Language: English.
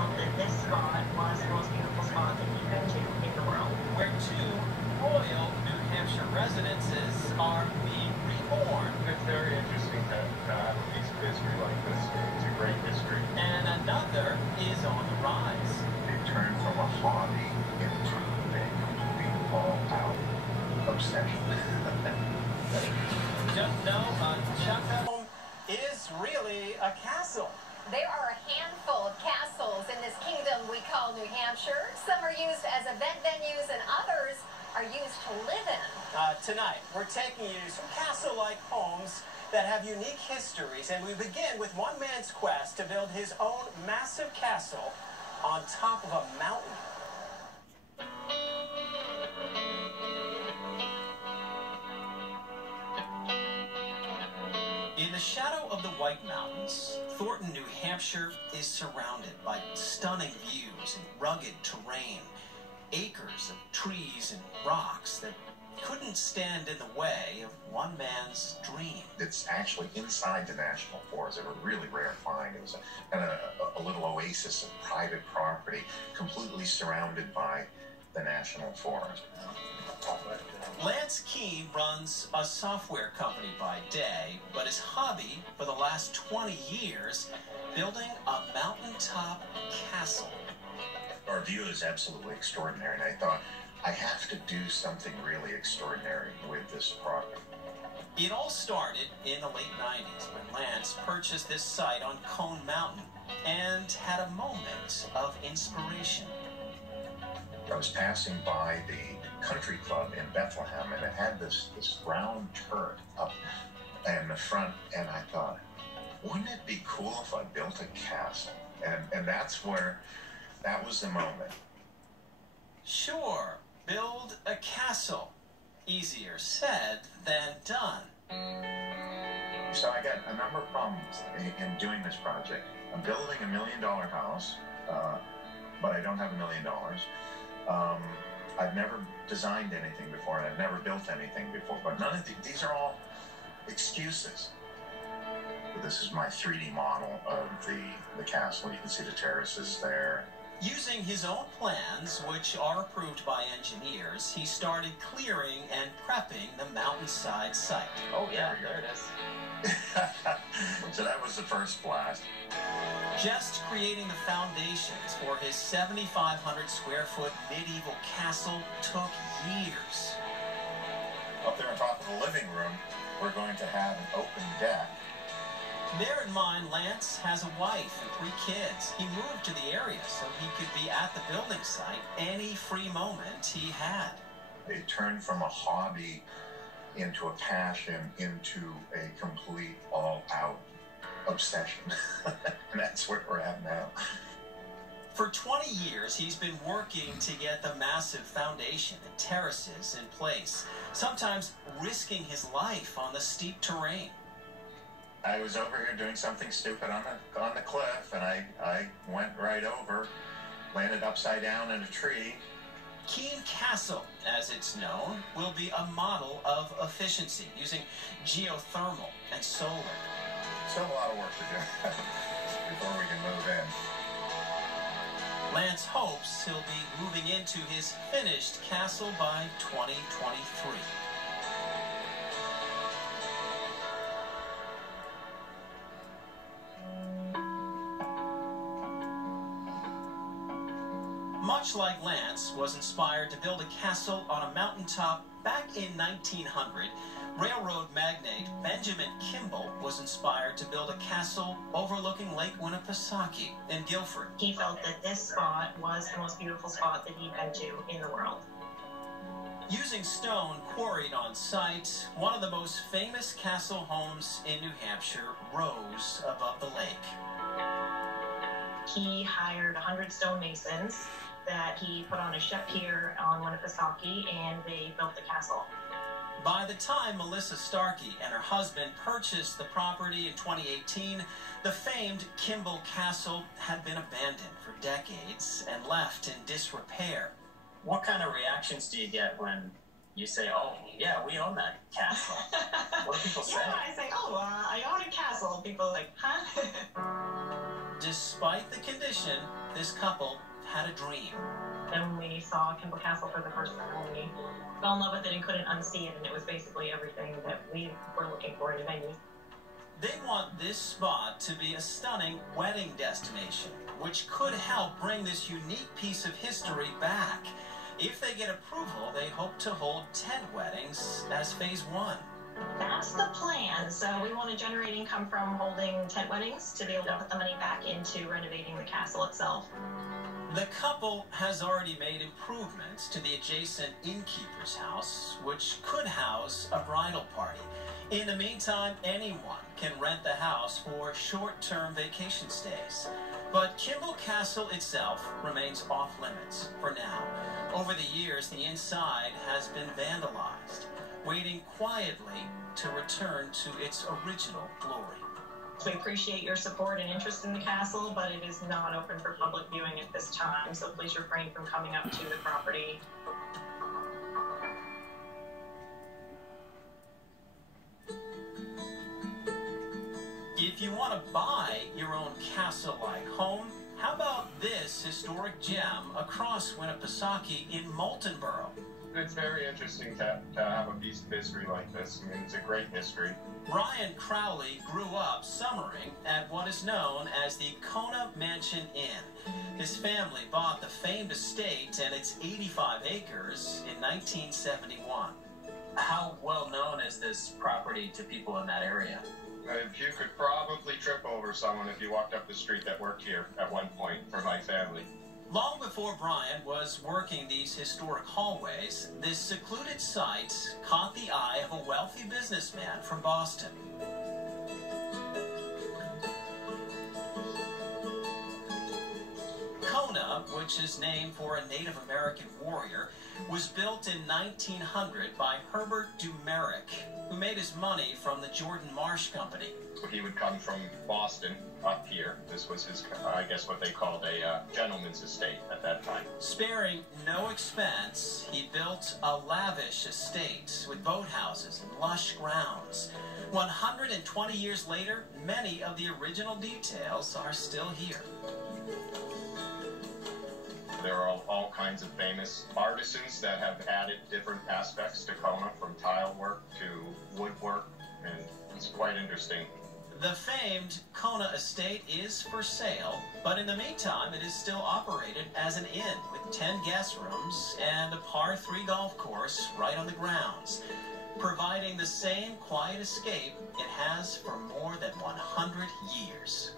felt that this spot was the most beautiful spot that he'd been to in the world. Where two royal New Hampshire residences are being reborn. It's very interesting to have a piece of history like this. It's a great history. And another is on the rise. They turned from a hobby into a complete all-out obsession. Don't know, Chuck home is really a castle. There are a handful of castles in this kingdom we call New Hampshire. Some are used as event venues and others are used to live in. Tonight, we're taking you to some castle-like homes that have unique histories, and we begin with one man's quest to build his own massive castle on top of a mountain. In the shadow of the White Mountains, Thornton, New Hampshire is surrounded by stunning views and rugged terrain, acres of trees and rocks that couldn't stand in the way of one man's dream. It's actually inside the National Forest. It was a really rare find. It was a little oasis of private property, completely surrounded by the National Forest. Lance Keene runs a software company by day, but his hobby for the last 20 years, building a mountaintop castle. Our view is absolutely extraordinary, and I thought, I have to do something really extraordinary with this property. It all started in the late 90s when Lance purchased this site on Cone Mountain and had a moment of inspiration. I was passing by the country club in Bethlehem, and it had this round turret up in the front, and I thought, wouldn't it be cool if I built a castle? And that was the moment. Sure, build a castle. Easier said than done. So I got a number of problems in doing this project. I'm building $1 million house, but I don't have $1 million. I've never designed anything before, and I've never built anything before, but none of these are all excuses. This is my 3D model of the castle. You can see the terraces there. Using his own plans, which are approved by engineers, he started clearing and prepping the mountainside site. Oh yeah, there it is. So that was the first blast. Just creating the foundations for his 7,500 square foot medieval castle took years. Up there on top of the living room, we're going to have an open deck. Bear in mind, Lance has a wife and 3 kids. He moved to the area so he could be at the building site any free moment he had. It turned from a hobby into a passion, into a complete all-out obsession. And that's where we're at now. For 20 years, he's been working to get the massive foundation and terraces in place, sometimes risking his life on the steep terrain. I was over here doing something stupid on the cliff, and I went right over, landed upside down in a tree. Kimball Castle, as it's known, will be a model of efficiency using geothermal and solar. Still a lot of work to do before we can move in. Lance hopes he'll be moving into his finished castle by 2023. Much like Lance was inspired to build a castle on a mountaintop back in 1900, railroad magnate Benjamin Kimball was inspired to build a castle overlooking Lake Winnipesaukee in Guilford. He felt that this spot was the most beautiful spot that he'd been to in the world. Using stone quarried on site, one of the most famous castle homes in New Hampshire rose above the lake. He hired 100 stonemasons that he put on a ship here on Winnipesaukee, and they built the castle. By the time Melissa Starkey and her husband purchased the property in 2018, the famed Kimball Castle had been abandoned for decades and left in disrepair. What kind of reactions do you get when you say, oh, yeah, we own that castle? What do people say? Yeah, I say, oh, I own a castle. People are like, huh? despite the condition, this couple had a dream. And when we saw Kimball Castle for the first time, we fell in love with it and couldn't unsee it, and it was basically everything that we were looking for in a venue. They want this spot to be a stunning wedding destination, which could help bring this unique piece of history back. If they get approval, they hope to hold 10 weddings as phase 1. That's the plan. So we want to generate income from holding tent weddings to be able to put the money back into renovating the castle itself. The couple has already made improvements to the adjacent innkeeper's house, which could house a bridal party. In the meantime, anyone can rent the house for short-term vacation stays. But Kimball Castle itself remains off-limits for now. Over the years, the inside has been vandalized, waiting quietly to return to its original glory. We appreciate your support and interest in the castle, but it is not open for public viewing at this time, so please refrain from coming up to the property. If you want to buy your own castle-like home, how about this historic gem across Winnipesaukee in Moultonborough? It's very interesting to have a piece of history like this. I mean, it's a great history. Ryan Crowley grew up summering at what is known as the Kona Mansion Inn. His family bought the famed estate and its 85 acres in 1971. How well known is this property to people in that area? You could probably trip over someone if you walked up the street that worked here at one point for my family. Long before Brian was working these historic hallways, this secluded site caught the eye of a wealthy businessman from Boston. Kona, which is named for a Native American warrior, was built in 1900 by Herbert Dumeric, who made his money from the Jordan Marsh Company. He would come from Boston up here. This was his, I guess, what they called a gentleman's estate at that time. Sparing no expense, he built a lavish estate with boathouses and lush grounds. 120 years later, many of the original details are still here. There are all kinds of famous artisans that have added different aspects to Kona, from tile work to woodwork, and it's quite interesting. The famed Kona estate is for sale, but in the meantime, it is still operated as an inn with 10 guest rooms and a par 3 golf course right on the grounds, providing the same quiet escape it has for more than 100 years.